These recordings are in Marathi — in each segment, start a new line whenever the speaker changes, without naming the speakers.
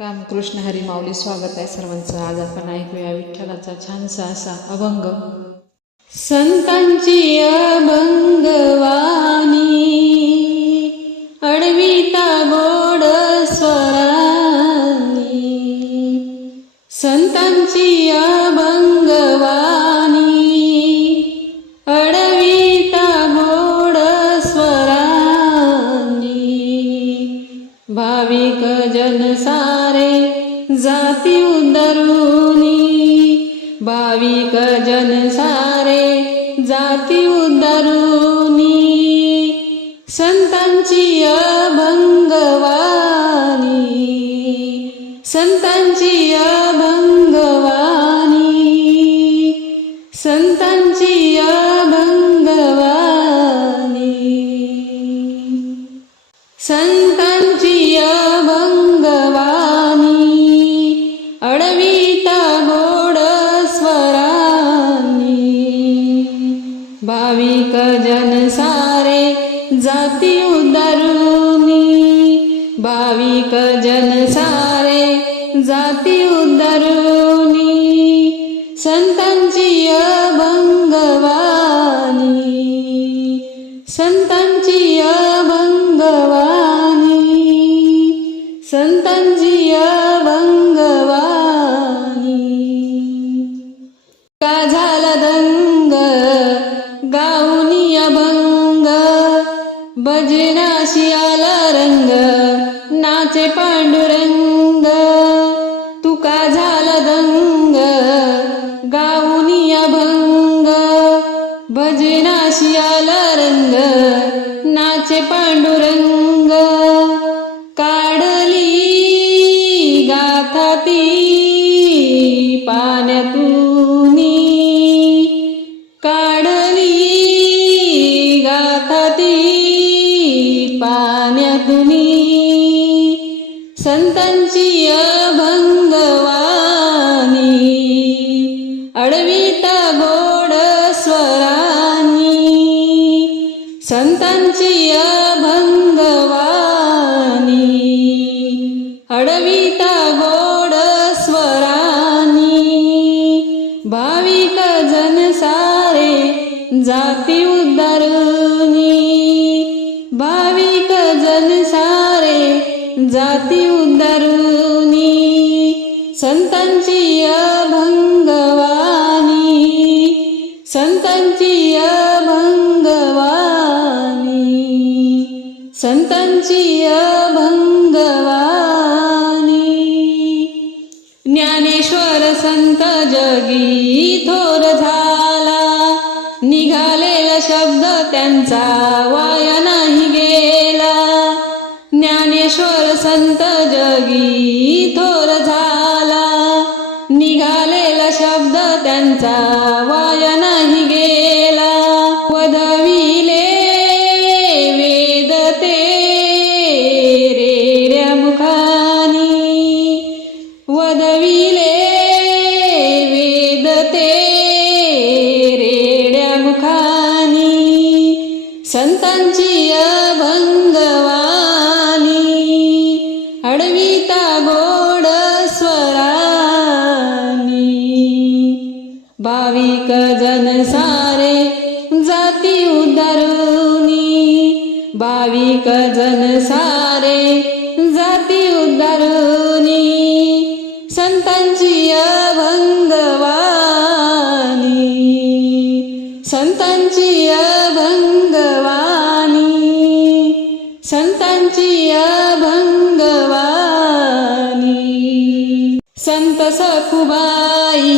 रामकृष्ण हरी माऊली स्वागत आहे सर्वांचं. आज आपण ऐकूया विठ्ठलाचा छानसा असा अभंग.
संतांची अभंगवा जन सारे जाती उद्धारू भजन जन सारे जाती उदारुनी भाविक जन सारे जाती उदारुनी संतांची अभंगवानी संतांची अभंगवानी संतांची अभंगवानी नाचे पांडुरंग तुका झाला दंग गाऊनी अभंग भजनाशी आला संतांची अभंगवाणी अडविता गोड स्वरानी संतांची अभंगवाणी अडविता गोड स्वरानी भाविक जन सारे जाती उद्धारुनी भाविक जन सारे जाती उद्धारुनी संतांची अभंगवानी संतांची अभंगवानी संतांची अभंगवानी ज्ञानेश्वर संत जगी थोर झाला निघालेला शब्द त्यांचा वाया ज्ञानेश्वर संत जगी थोर झाला. निघालेला शब्द त्यांचा वाया नाही गेला. वधविले वेद ते रेड्या मुखानी. वदविले वेद ते रेड्या मुखानी. संतांची अभंगवा स्वरानी संत सखुबाई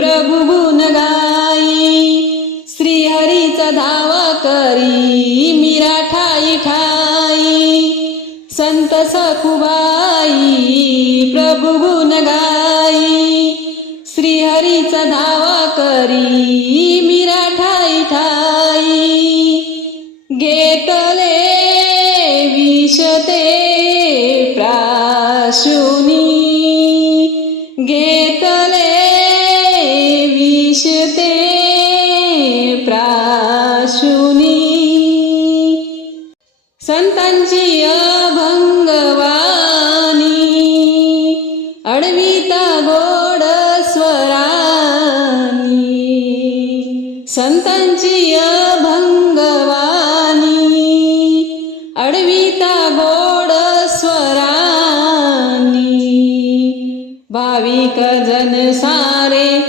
प्रभू गुण गाई श्रीहरीच धावा करी मीरा ठाई ठाई. संत सखुबाई प्रभु गुण गाई श्रीहरीच धावा करी मीरा ठाई ठाई. घेतले विषते प्राशुनी संतांची अभंगवानी अडविता गोड स्वरानी संतांची अभंगवानी अडविता गोड स्वरानी भाविक जन सारे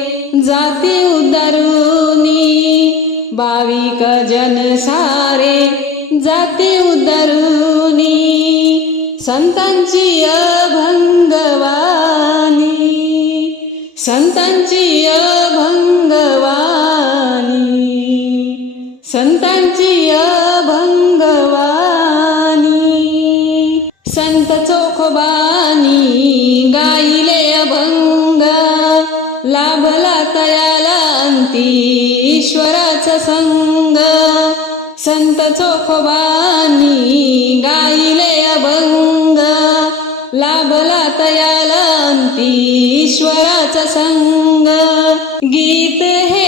जाती उदरुनी. भाविक जन सारे जाती उदरुनी संतांची अभंगवानी संतांची अभंगवानी संतांची अभंगवानी संत चोखोबानी गाईले अभंग लाभला तयाला अंती ईश्वराचा संग. संत चोखोबानी गाईले अभंग. लाभला तयाला अंती ईश्वराचा संग. गीत हे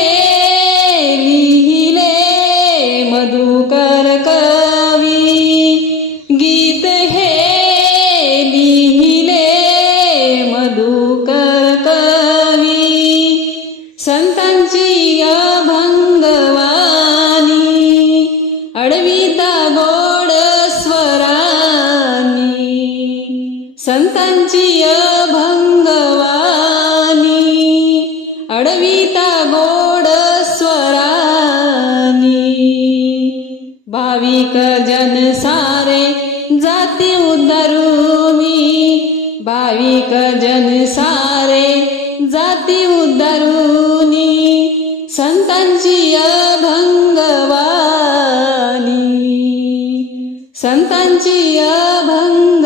भाविक जन सारे जाती उद्धारुनी संतांची अभंगवानी संतांची संतांची अभंग